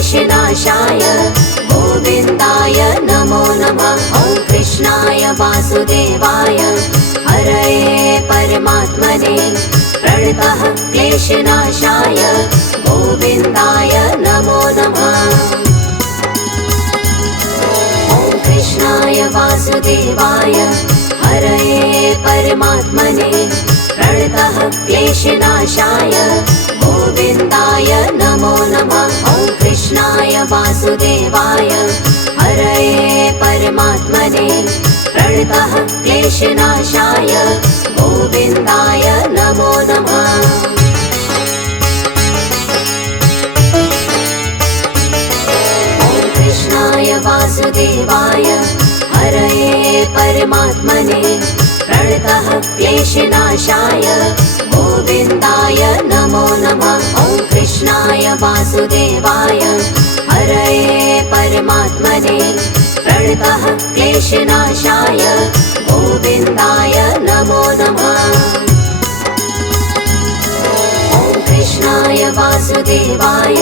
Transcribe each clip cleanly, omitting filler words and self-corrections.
क्लेशनाशाय गोविन्दाय नमो नमः। ॐ कृष्णाय वासुदेवाय हरये परमात्मने प्रणतः क्लेशनाशाय गोविन्दाय नमो नमः। ॐ कृष्णाय वासुदेवाय हरये परमात्मने प्रणतः क्लेशनाशाय गोविन्दाय नमो नमः। ॐ कृष्णाय वासुदेवाय हरये परमात्मने प्रणतः क्लेशनाशाय गोविन्दाय नमो नमः। ॐ कृष्णाय वासुदेवाय हरये परमात्मने प्रणतः क्लेशनाशाय गोविन्दाय नमो नमः। ॐ कृष्णाय वासुदेवाय हरये परमात्मने प्रणतः क्लेशनाशाय गोविन्दाय नमो नमः। ॐ कृष्णाय वासुदेवाय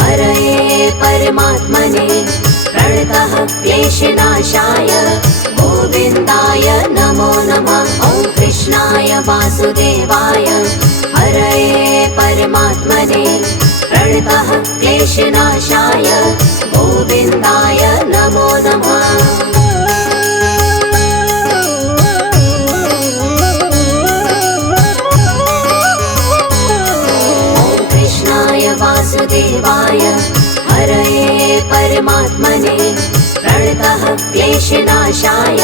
हरये परमात्मने प्रणतः क्लेशनाशाय गोविन्दाय नमो नमः। ॐ कृष्णाय वासुदेवाय हरये परमात्मने प्रणतः क्लेशनाशाय गोविन्दाय नमो नमः। ॐ कृष्णाय वासुदेवाय हरये परमात्मने प्रणतः क्लेशनाशाय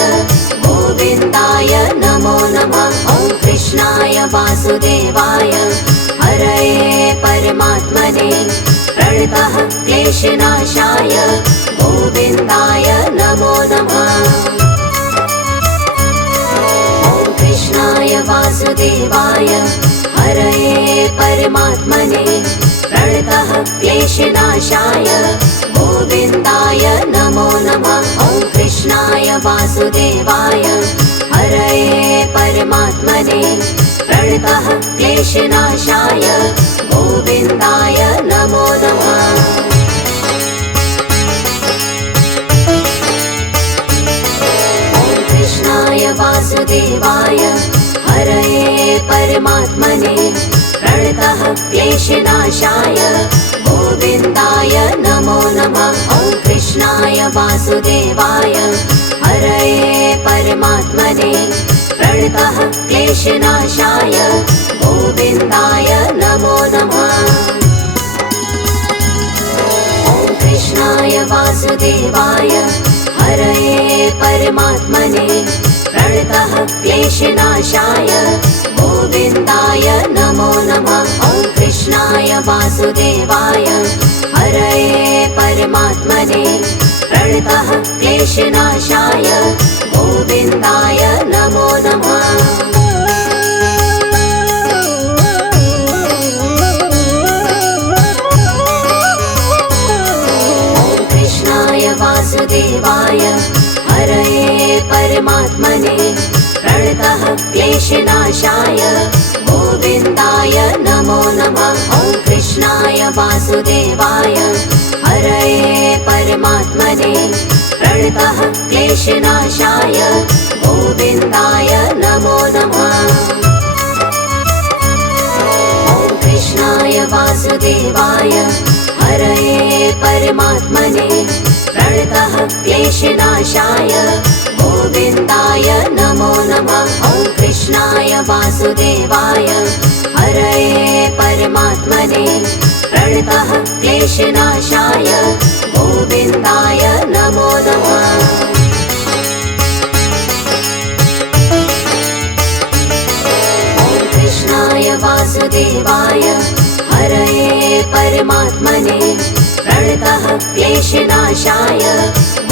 गोविन्दाय नमो नमः। ॐ कृष्णाय वासुदेवाय हरये परमात्मने प्रणतः क्लेशनाशाय गोविन्दाय नमो नमः। ॐ कृष्णाय वासुदेवाय हरये परमात्मने प्रणतः क्लेशनाशाय गोविन्दाय नमो नमः। ॐ कृष्णाय वासुदेवाय हरये परमात्मने प्रणतः क्लेशनाशाय गोविन्दाय नमो नमः। ॐ कृष्णाय वासुदेवाय हरये परमात्मने प्रणतः क्लेशनाशाय गोविन्दाय नमो नमः। ॐ कृष्णाय वासुदेवाय हरये परमात्मने प्रणतः क्लेशनाशाय गोविन्दाय नमो नमः। ॐ कृष्णाय वासुदेवाय हरये परमात्मने प्रणतः क्लेशनाशाय गोविन्दाय नमो नमः। ॐ कृष्णाय वासुदेवाय हरये परमात्मने प्रणतः क्लेशनाशाय गोविन्दाय नमो नमः। ॐ कृष्णाय वासुदेवाय हरये परमात्मने प्रणतः क्लेशनाशाय गोविन्दाय नमो नमः। ॐ कृष्णाय वासुदेवाय हरये परमात्मने प्रणतः क्लेशनाशाय गोविन्दाय नमो नमः। ॐ कृष्णाय वासुदेवाय हरये परमात्मने प्रणतः क्लेशनाशाय गोविन्दाय नमो नमः। ॐ कृष्णाय वासुदेवाय हरये परमात्मने प्रणतः क्लेशनाशाय गोविन्दाय नमो नमः। ॐ कृष्णाय वासुदेवाय हरये परमात्मने प्रणतः क्लेशनाशाय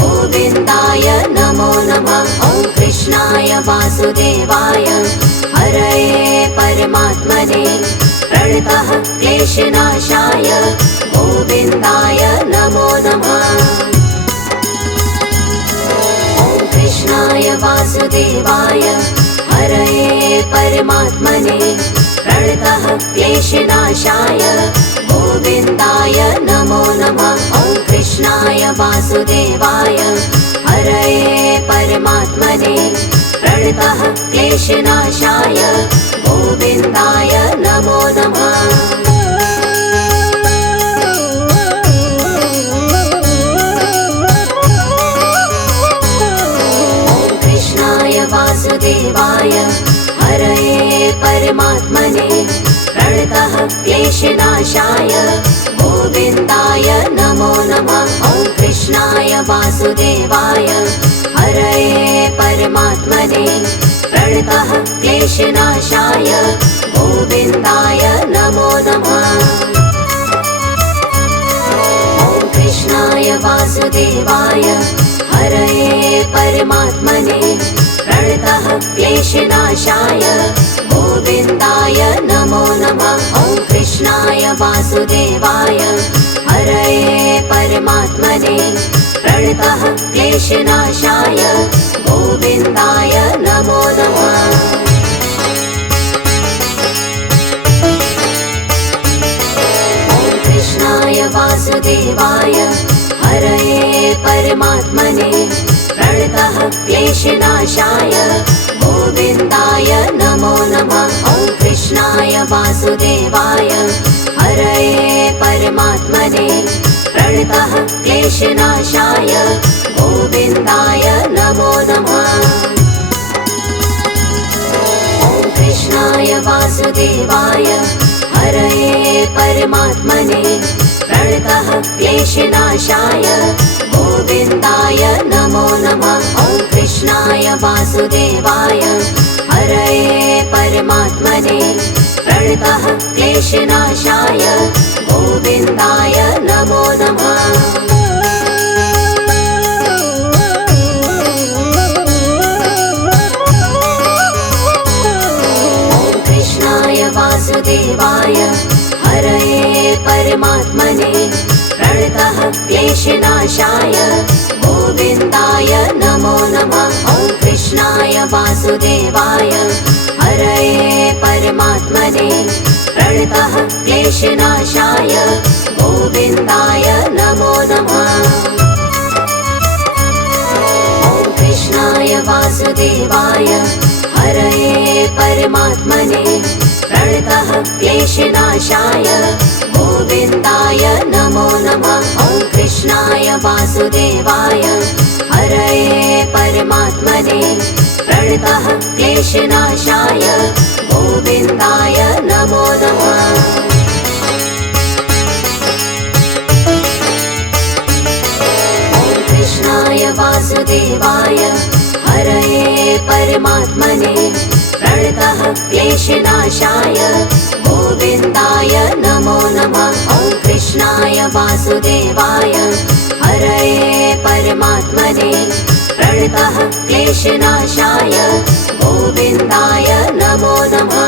गोविन्दाय नमो नमः। ॐ कृष्णाय वासुदेवाय हरये परमात्मने प्रणतः क्लेशनाशाय गोविन्दाय नमो नमः। ॐ कृष्णाय वासुदेवाय हरये परमात्मने प्रणतः क्लेशनाशाय गोविन्दाय नमो नमः। वासुदेवाय हरये परमात्मने प्रणतः क्लेशनाशाय गोविन्दाय नमो नमः। वासुदेवाय हरये परमात्मने प्रणतः क्लेशनाशाय गोविन्दाय नमो नमः। ॐ कृष्णाय वासुदेवाय हरये परमात्मने प्रणतः क्लेशनाशाय गोविन्दाय नमो नमः। ॐ कृष्णाय वासुदेवाय हरये परमात्मने प्रणतः क्लेशनाशाय गोविन्दाय नमो नमः। ॐ कृष्णाय वासुदेवाय हरये परमात्मने प्रणतः क्लेशनाशाय गोविन्दाय नमो नमः। ॐ कृष्णाय वासुदेवाय हरये परमात्मने प्रणतः क्लेशनाशाय गोविन्दाय नमो नमः। ॐ कृष्णाय वासुदेवाय हरये परमात्मने प्रणतः क्लेशनाशाय गोविन्दाय नमो नमः। ॐ कृष्णाय वासुदेवाय हरये परमात्मने प्रणतः क्लेशनाशाय गोविन्दाय नमो नमः। ॐ कृष्णाय वासुदेवाय हरये परमात्मने प्रणतः क्लेशनाशाय गोविन्दाय नमो नमः। ॐ कृष्णाय वासुदेवाय हरये परमात्मने प्रणतः क्लेशनाशाय गोविन्दाय नमो नमः। ॐ कृष्णाय वासुदेवाय हरये परमात्मने प्रणतः क्लेशनाशाय गोविन्दाय नमो नमः। ॐ कृष्णाय वासुदेवाय हरये परमात्मने प्रणतः क्लेशनाशाय गोविन्दाय नमो नमः। ॐ कृष्णाय वासुदेवाय हरये परमात्मने प्रणतः क्लेशनाशाय गोविन्दाय नमो नमः। ॐ कृष्णाय वासुदेवाय हरये परमात्मने प्रणतः क्लेशनाशाय गोविन्दाय नमो नमः। ॐ कृष्णाय वासुदेवाय हरये परमात्मने प्रणतः क्लेशनाशाय गोविन्दाय नमो नमः।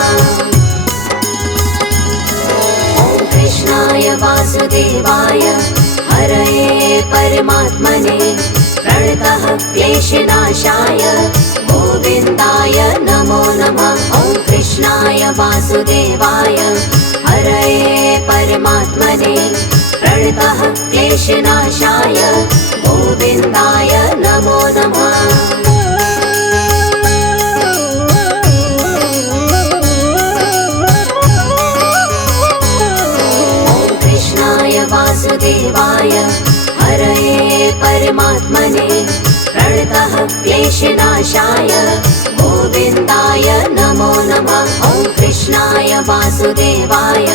ॐ कृष्णाय वासुदेवाय हरये परमात्मने प्रणतः क्लेशनाशाय गोविन्दाय नमो नमः। ॐ कृष्णाय वासुदेवाय हरये परमात्मने प्रणतः क्लेशनाशाय गोविन्दाय नमो नमः। ॐ कृष्णाय वासुदेवाय हरये परमात्मने प्रणतः क्लेशनाशाय गोविन्दाय नमो नमः। ॐ कृष्णाय वासुदेवाय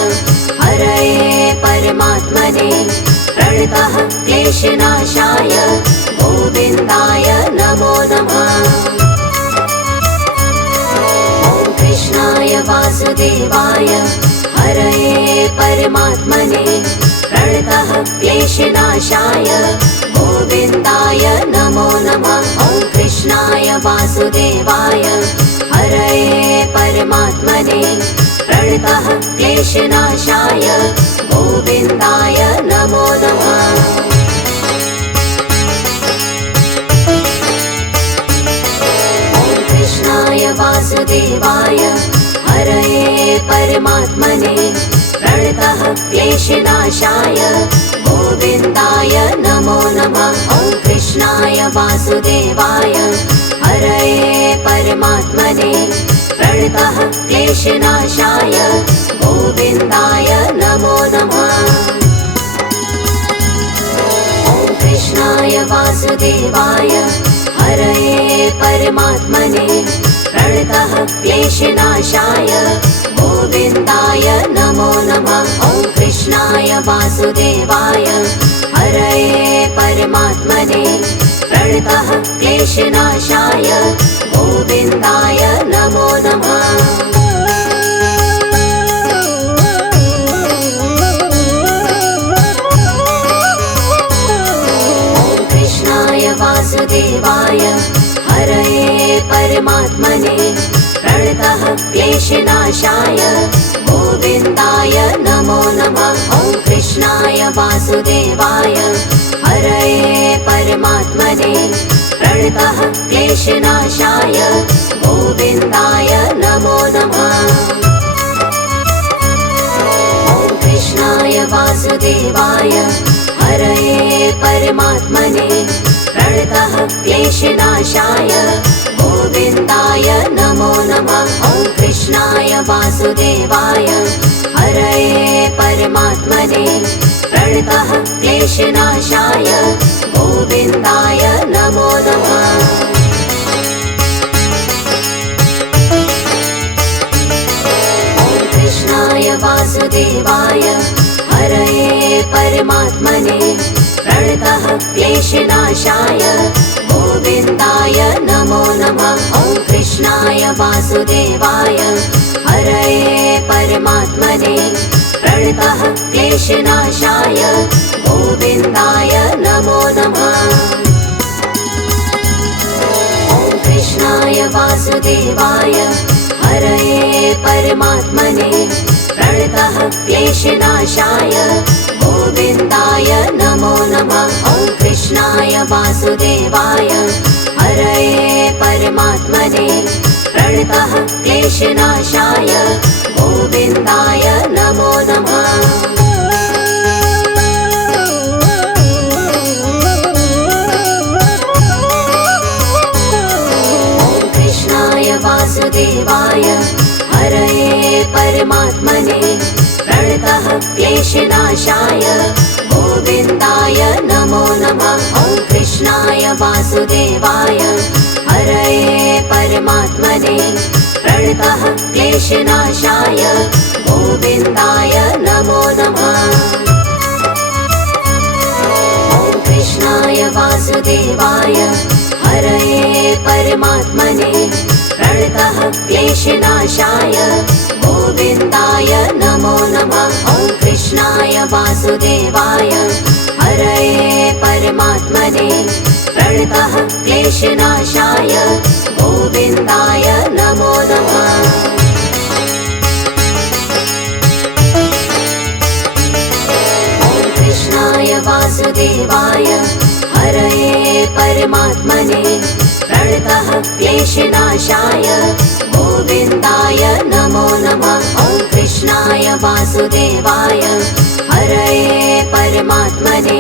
हरये परमात्मने प्रणतः क्लेशनाशाय गोविन्दाय नमो नमः। ॐ कृष्णाय वासुदेवाय हरये परमात्मने प्रणतः क्लेशनाशाय गोविन्दाय नमो नमः। ॐ कृष्णाय वासुदेवाय हरये परमात्मने प्रणतः क्लेशनाशाय गोविन्दाय नमो नमः। ॐ कृष्णाय वासुदेवाय हरये परमात्मने प्रणतः क्लेशनाशाय गोविन्दाय नमो नमः। ॐ वासुदेवाय हरये परमात्मने प्रणतः क्लेशनाशाय गोविन्दाय नमो नमः। ॐ कृष्णाय वासुदेवाय हरये परमात्मने प्रणतः क्लेशनाशाय गोविन्दाय नमो नमः। ॐ कृष्णाय वासुदेवाय हरये परमात्मने प्रणतः क्लेशनाशाय गोविन्दाय नमो नमः। ॐ कृष्णाय वासुदेवाय हरये परमात्मने प्रणतः क्लेशनाशाय गोविन्दाय नमो नमः। ॐ कृष्णाय वासुदेवाय हरये परमात्मने प्रणतः क्लेशनाशाय गोविन्दाय नमो नमः। ॐ कृष्णाय वासुदेवाय हरये परमात्मने प्रणतः क्लेशनाशाय गोविन्दाय नमो नमः। ॐ कृष्णाय वासुदेवाय हरये परमात्मने प्रणतः क्लेशनाशाय गोविन्दाय नमो नमः। ॐ कृष्णाय वासुदेवाय हरये परमात्मने प्रणतः क्लेशनाशाय गोविन्दाय नमो नमः। ॐ कृष्णाय वासुदेवाय हरये परमात्मने प्रणतः क्लेशनाशाय गोविन्दाय नमो नमः। ॐ कृष्णाय वासुदेवाय हरये परमात्मने प्रणतः क्लेशनाशाय गोविन्दाय नमो नमः। ॐ कृष्णाय वासुदेवाय हरये परमात्मने प्रणतः क्लेशनाशाय गोविन्दाय नमो नमः। ॐ कृष्णाय वासुदेवाय हरये परमात्मने प्रणतः क्लेशनाशाय गोविन्दाय नमो नमः। ॐ कृष्णाय वासुदेवाय हरये परमात्मने प्रणतः क्लेशनाशाय गोविन्दाय नमो नमः। ॐ कृष्णाय वासुदेवाय हरये परमात्मने प्रणतः क्लेशनाशाय गोविन्दाय नमो नमः। ॐ कृष्णाय वासुदेवाय हरये परमात्मने प्रणतः क्लेशनाशाय गोविन्दाय नमो नमः। ॐ कृष्णाय वासुदेवाय हरये परमात्मने प्रणतः क्लेशनाशाय गोविन्दाय नमो नमः। ॐ कृष्णाय वासुदेवाय हरये परमात्मने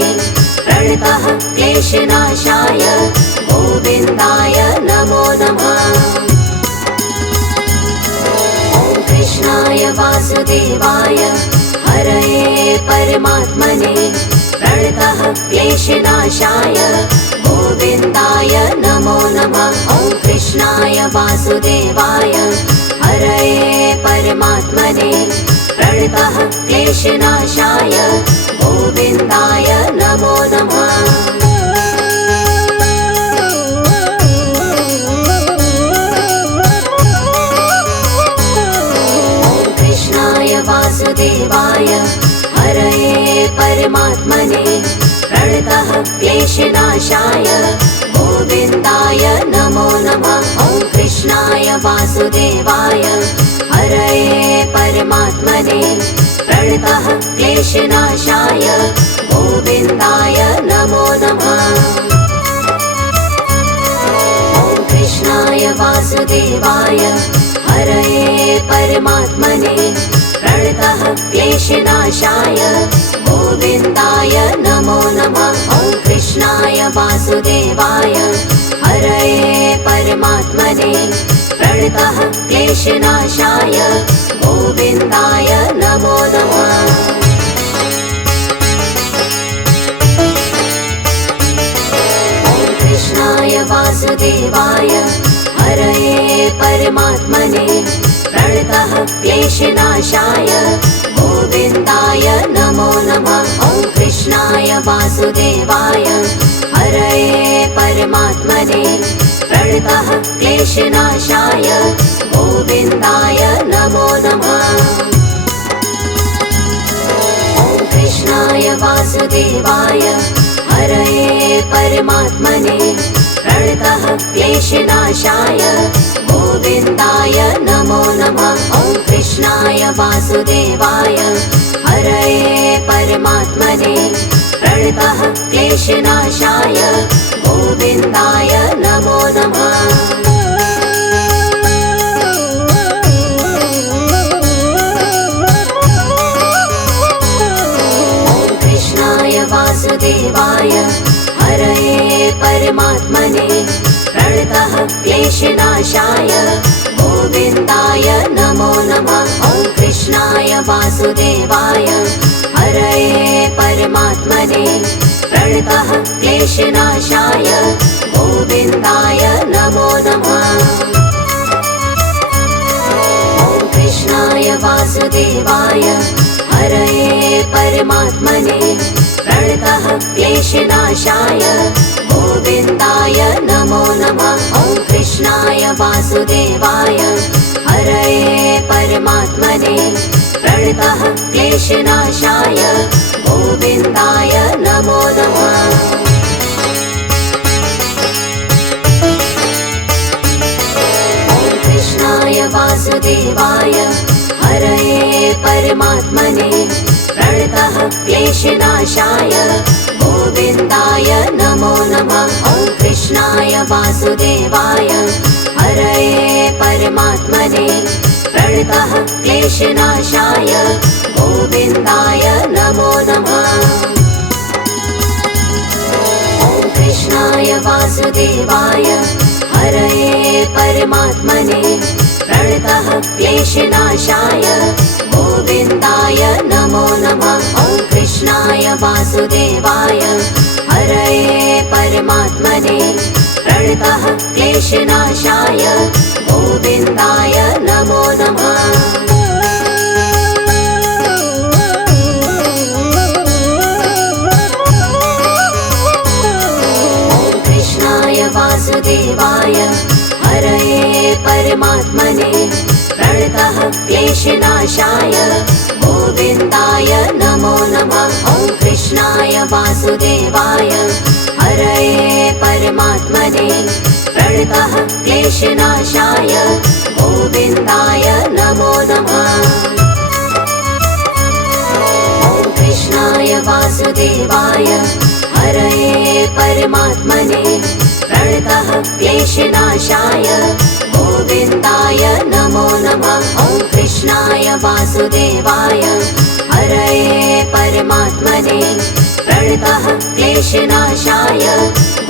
प्रणतः क्लेशनाशाय गोविन्दाय नमो नमः। ॐ कृष्णाय वासुदेवाय हरये परमात्मने प्रणतः क्लेशनाशाय गोविन्दाय नमो नमः। ॐ कृष्णाय वासुदेवाय हरये परमात्मने प्रणतः क्लेशनाशाय गोविन्दाय नमो नमः। ॐ कृष्णाय वासुदेवाय हरये परमात्मने प्रणतः क्लेशनाशाय गोविन्दाय नमो नमः। ॐ कृष्णाय वासुदेवाय हरये परमात्मने प्रणतः क्लेशनाशाय गोविन्दाय नमो नमः। ॐ कृष्णाय वासुदेवाय हरये परमात्मने प्रणतः क्लेशनाशाय गोविन्दाय नमो नमः। ॐ कृष्णाय वासुदेवाय हरये परमात्मने प्रणतः क्लेशनाशाय गोविन्दाय नमो नमः। कृष्णाय वासुदेवाय हरये परमात्मने प्रणतः क्लेशनाशाय गोविन्दाय नमो नमः। ॐ कृष्णाय वासुदेवाय हरये परमात्मने प्रणतः क्लेशनाशाय गोविन्दाय नमो नमः। ॐ कृष्णाय वासुदेवाय हरये परमात्मने प्रणतः क्लेशनाशाय गोविन्दाय नमो नमः। ॐ कृष्णाय वासुदेवाय हरये परमात्मने प्रणतः क्लेशनाशाय गोविन्दाय नमो नमः। वासुदेवाय हरये परमात्मने प्रणतः क्लेशनाशाय गोविन्दाय नमो नमः। ॐ कृष्णाय वासुदेवाय हरये परमात्मने प्रणतः क्लेशनाशाय गोविन्दाय नमो नमः। ॐ कृष्णाय वासुदेवाय हरये परमात्मने प्रणतः क्लेशनाशाय गोविन्दाय नमो नमः। ॐ कृष्णाय वासुदेवाय हरये परमात्मने प्रणतः क्लेशनाशाय गोविन्दाय नमो नमः। ॐ कृष्णाय वासुदेवाय हरये परमात्मने प्रणतः क्लेशनाशाय गोविन्दाय नमो नमः। ॐ कृष्णाय वासुदेवाय हरये परमात्मने प्रणतः क्लेशनाशाय गोविन्दाय नमो नमः। ॐ कृष्णाय वासुदेवाय हरये परमात्मने प्रणतः क्लेशनाशाय गोविन्दाय नमो नमः। ॐ कृष्णाय वासुदेवाय हरये परमात्मने प्रणतः क्लेशनाशाय गोविन्दाय नमो नमः। ॐ कृष्णाय वासुदेवाय हरये परमात्मने प्रणतः क्लेशनाशाय गोविन्दाय नमो नमः। ॐ कृष्णाय वासुदेवाय हरये परमात्मने प्रणतः क्लेशनाशाय गोविन्दाय नमो नमः। ॐ कृष्णाय वासुदेवाय हरये परमात्मने प्रणतः क्लेशनाशाय गोविन्दाय नमो नमः। ॐ कृष्णाय वासुदेवाय हरये परमात्मने प्रणतः क्लेशनाशाय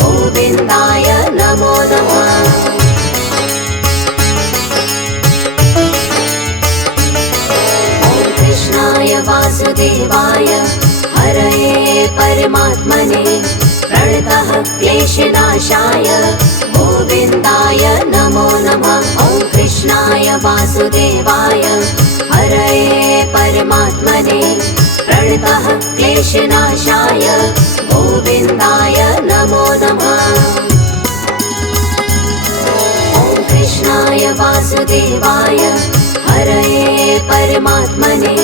गोविन्दाय नमो नमः। ॐ कृष्णाय वासुदेवाय हरये परमात्मने प्रणतः क्लेशनाशाय गोविन्दाय नमो नमः। ॐ कृष्णाय वासुदेवाय हरये परमात्मने प्रणतः क्लेशनाशाय गोविन्दाय नमो नमः। ॐ कृष्णाय वासुदेवाय हरये परमात्मने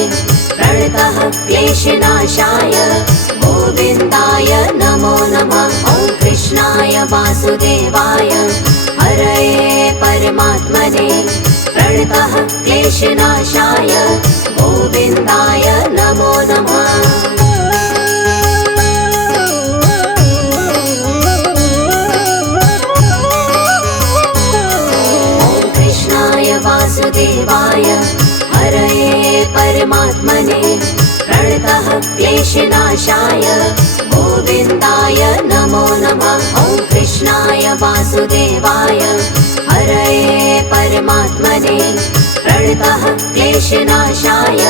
प्रणतः क्लेशनाशाय गोविन्दाय नमो नमः। ॐ कृष्णाय वासुदेवाय हरये परमात्मने प्रणतः क्लेशनाशाय गोविन्दाय नमो नमः। ॐ कृष्णाय वासुदेवाय हरये परमात्मने प्रणतः क्लेशनाशाय गोविन्दाय नमो नमः। कृष्णाय वासुदेवाय हरये परमात्मने प्रणतः क्लेशनाशाय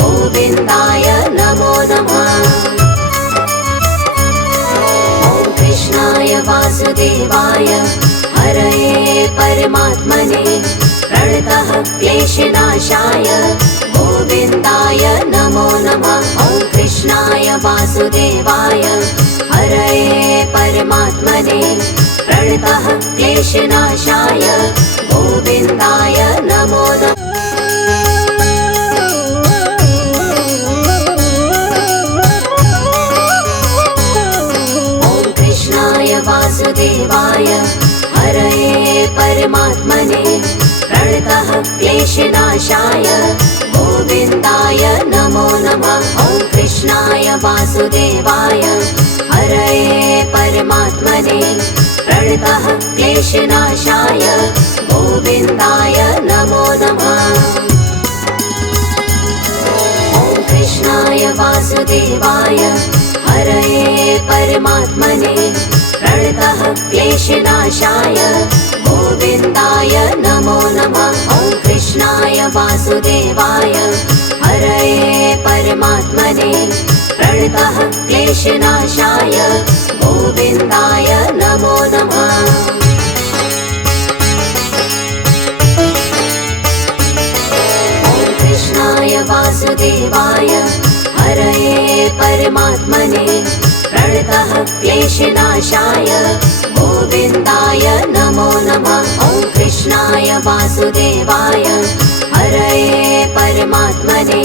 गोविन्दाय नमो नमः। ॐ कृष्णाय वासुदेवाय हरये परमात्मने प्रणतः क्लेशनाशाय गोविन्दाय नमो नमः। ॐ कृष्णाय वासुदेवाय हरये परमात्मने प्रणतः क्लेशनाशाय गोविन्दाय नमो नमः। ॐ कृष्णाय वासुदेवाय हरये परमात्मने प्रणतः क्लेशनाशाय गोविन्दाय नमो नमः। ॐ कृष्णाय वासुदेवाय हरये परमात्मने प्रणतः क्लेशनाशाय गोविन्दाय नमो नमः। ॐ कृष्णाय वासुदेवाय हरये परमात्मने प्रणतः क्लेशनाशाय गोविन्दाय नमो नमः। ॐ कृष्णाय वासुदेवाय हरये परमात्मने प्रणतः क्लेशनाशाय गोविन्दाय नमो नमः। ॐ कृष्णाय वासुदेवाय हरये परमात्मने प्रणतः क्लेशनाशाय गोविन्दाय नमो नमः। ॐ कृष्णाय वासुदेवाय हरये परमात्मने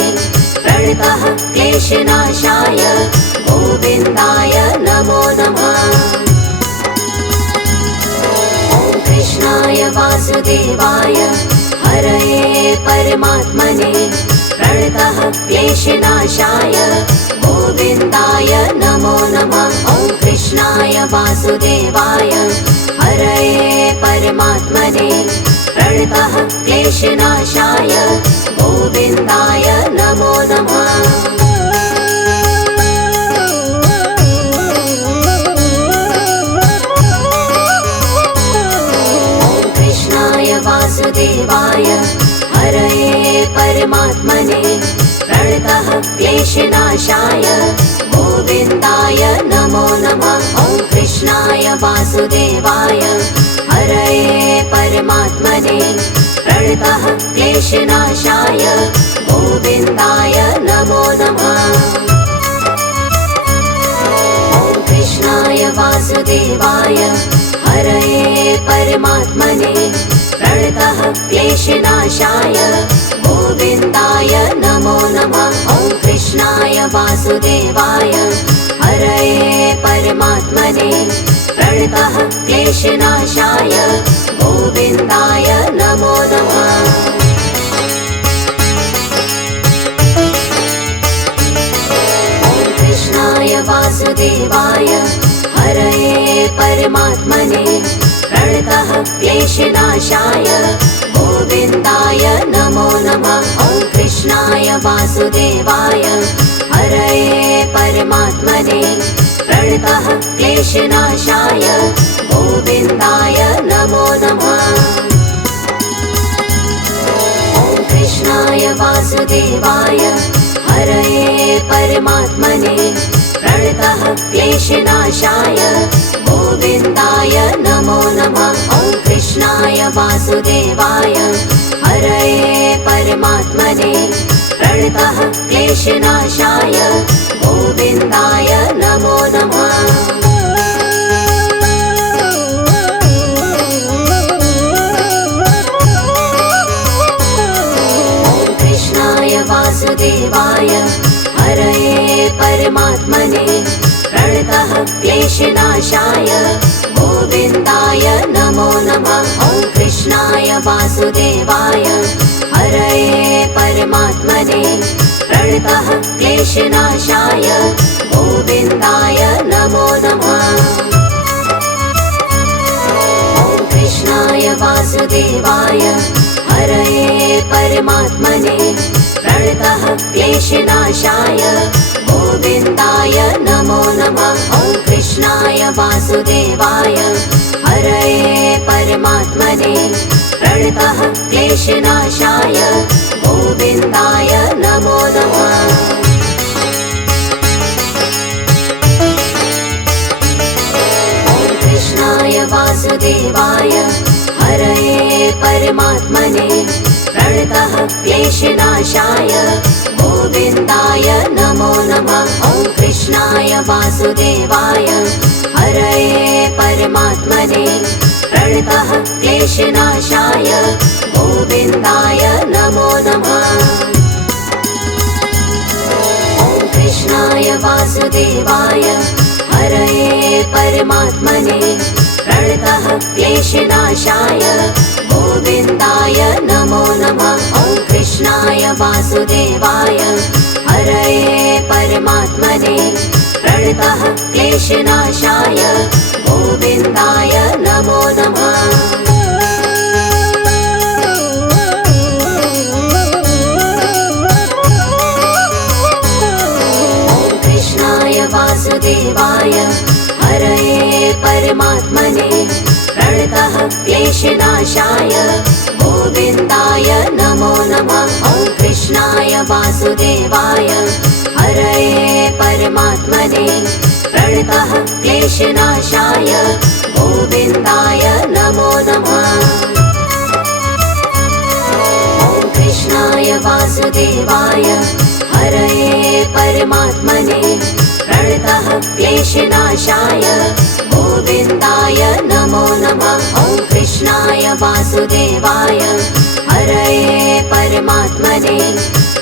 प्रणतः क्लेशनाशाय गोविन्दाय नमो नमः। ॐ कृष्णाय वासुदेवाय हरये परमात्मने प्रणतः क्लेशनाशाय गोविन्दाय नमो नमः। ॐ कृष्णाय वासुदेवाय हरये परमात्मने प्रणतः क्लेशनाशाय गोविन्दाय नमो नमः। ॐ कृष्णाय वासुदेवाय हरये परमात्मने प्रणतः क्लेशनाशाय गोविन्दाय नमो नमः। ॐ कृष्णाय वासुदेवाय हरये परमात्मने प्रणतः क्लेशनाशाय गोविन्दाय नमो नमः। ॐ कृष्णाय वासुदेवाय हरये परमात्मने प्रणतः क्लेशनाशाय गोविन्दाय नमो नमः। ॐ कृष्णाय वासुदेवाय हरये परमात्मने प्रणतः क्लेशनाशाय गोविन्दाय नमो नमः। ॐ कृष्णाय वासुदेवाय हरये परमात्मने प्रणतः क्लेशनाशाय गोविन्दाय नमो नमः। ॐ कृष्णाय वासुदेवाय हरये परमात्मने प्रणतः क्लेशनाशाय गोविन्दाय नमो नमः। ॐ कृष्णाय वासुदेवाय हरये परमात्मने प्रणतः क्लेशनाशाय गोविन्दाय नमो नमः। ॐ कृष्णाय वासुदेवाय हरये परमात्मने प्रणतः क्लेशनाशाय गोविन्दाय नमो नमः। ॐ कृष्णाय वासुदेवाय हरये परमात्मने प्रणतः क्लेशनाशाय गोविन्दाय नमो नमः। ॐ कृष्णाय वासुदेवाय हरये परमात्मने प्रणतः क्लेशनाशाय गोविन्दाय नमो नमः। ॐ कृष्णाय वासुदेवाय हरये परमात्मने प्रणतः क्लेशनाशाय गोविन्दाय नमो नमः। ॐ कृष्णाय वासुदेवाय प्रणतः क्लेशनाशाय गोविन्दाय नमो नमः। कृष्णाय वासुदेवाय हरये परमात्मने प्रणतः क्लेशनाशाय गोविन्दाय नमो नमः। ॐ कृष्णाय वासुदेवाय हरये परमात्मने प्रणतः क्लेशनाशाय गोविन्दाय नमो नमः। ॐ कृष्णाय वासुदेवाय हरये परमात्मने प्रणतः क्लेशनाशाय गोविन्दाय नमो नमः। ॐ कृष्णाय वासुदेवाय हरये परमात्मने प्रणतः क्लेशनाशाय गोविन्दाय नमो नमः। वासुदेवाय हरये परमात्मने प्रणतः क्लेशनाशाय गोविन्दाय नमो नमः। ॐ कृष्णाय वासुदेवाय हरये परमात्मने प्रणतः क्लेशनाशाय गोविन्दाय नमो नमः। ॐ कृष्णाय वासुदेवाय हरये परमात्मने प्रणतः क्लेशनाशाय गोविन्दाय नमो नमः। ॐ कृष्णाय वासुदेवाय हरये परमात्मने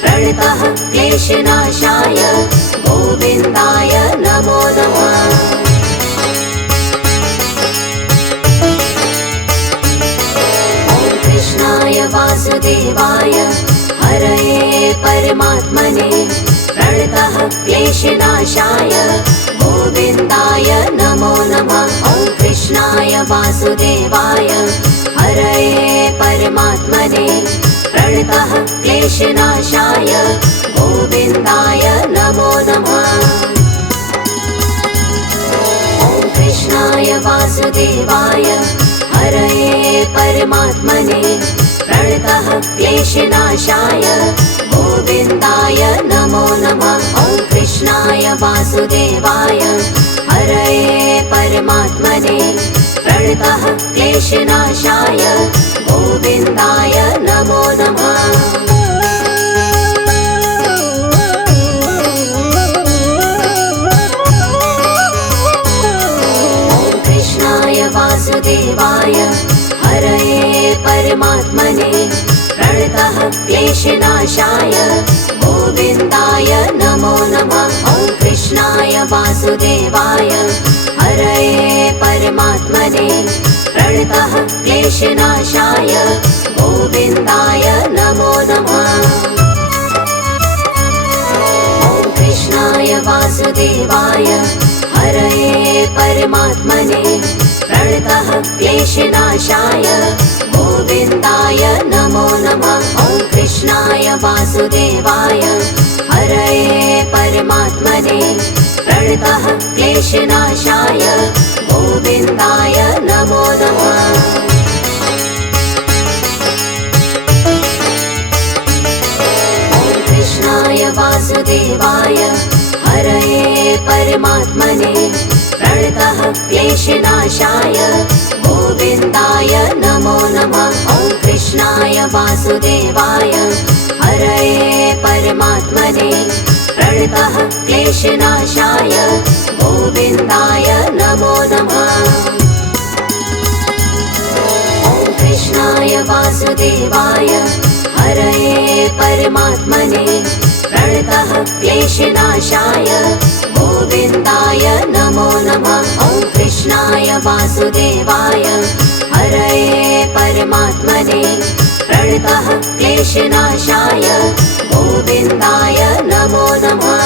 प्रणतः क्लेशनाशाय गोविन्दाय नमो नमः। ॐ कृष्णाय वासुदेवाय हरये परमात्मने प्रणतः क्लेशनाशाय गोविन्दाय नमो नमः। ॐ कृष्णाय वासुदेवाय हरये परमात्मने प्रणतः क्लेशनाशाय गोविन्दाय नमो नमः। ॐ कृष्णाय वासुदेवाय हरये परमात्मने प्रणतः क्लेशनाशाय गोविन्दाय नमो नमः। ॐ कृष्णाय वासुदेवाय हरये परमात्मने प्रणतः क्लेशनाशाय गोविन्दाय नमो नमः। ॐ कृष्णाय वासुदेवाय हरये परमात्मने प्रणतः क्लेशनाशाय गोविन्दाय नमो नमः। ॐ कृष्णाय वासुदेवाय हरये परमात्मने प्रणतः क्लेशनाशाय गोविन्दाय नमो नमः। ॐ कृष्णाय वासुदेवाय हरये परमात्मने प्रणतः क्लेशनाशाय गोविन्दाय नमो नमः। ॐ कृष्णाय वासुदेवाय हरये परमात्मने प्रणतः क्लेशनाशाय गोविन्दाय नमो नमः। ॐ कृष्णाय वासुदेवाय हरये परमात्मने प्रणतः क्लेशनाशाय गोविन्दाय नमो नमः। ॐ कृष्णाय वासुदेवाय हरये परमात्मने प्रणतः क्लेशनाशाय गोविन्दाय नमो नमः। ॐ कृष्णाय वासुदेवाय हरये परमात्मने प्रणतः क्लेशनाशाय गोविन्दाय नमो नमः। ॐ कृष्णाय वासुदेवाय हरये परमात्मने प्रणतः क्लेशनाशाय गोविन्दाय नमो नमः।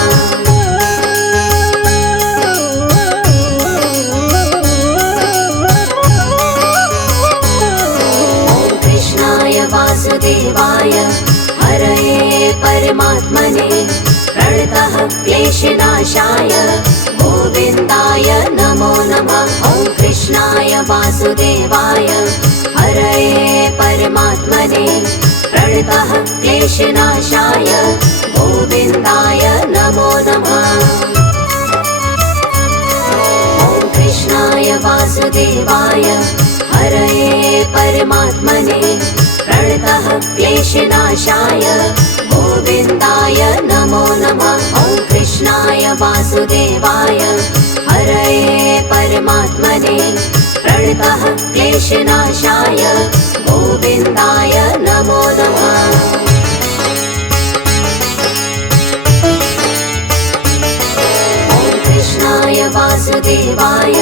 ॐ कृष्णाय वासुदेवाय हरये परमात्मने प्रणतः क्लेशनाशाय गोविन्दाय नमो नमः। ॐ कृष्णाय वासुदेवाय हरये परमात्मने क्लेशनाशाय गोविन्दाय नमो नमः। ॐ कृष्णाय वासुदेवाय हरये परमात्मने प्रणतः क्लेशनाशाय गोविन्दाय नमो नमः। ॐ कृष्णाय वासुदेवाय हरये परमात्मने प्रणतः क्लेशनाशाय गोविन्दाय नमो नमः। ॐ कृष्णाय वासुदेवाय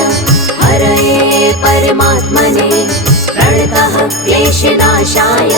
हरये परमात्मने प्रणतः क्लेशनाशाय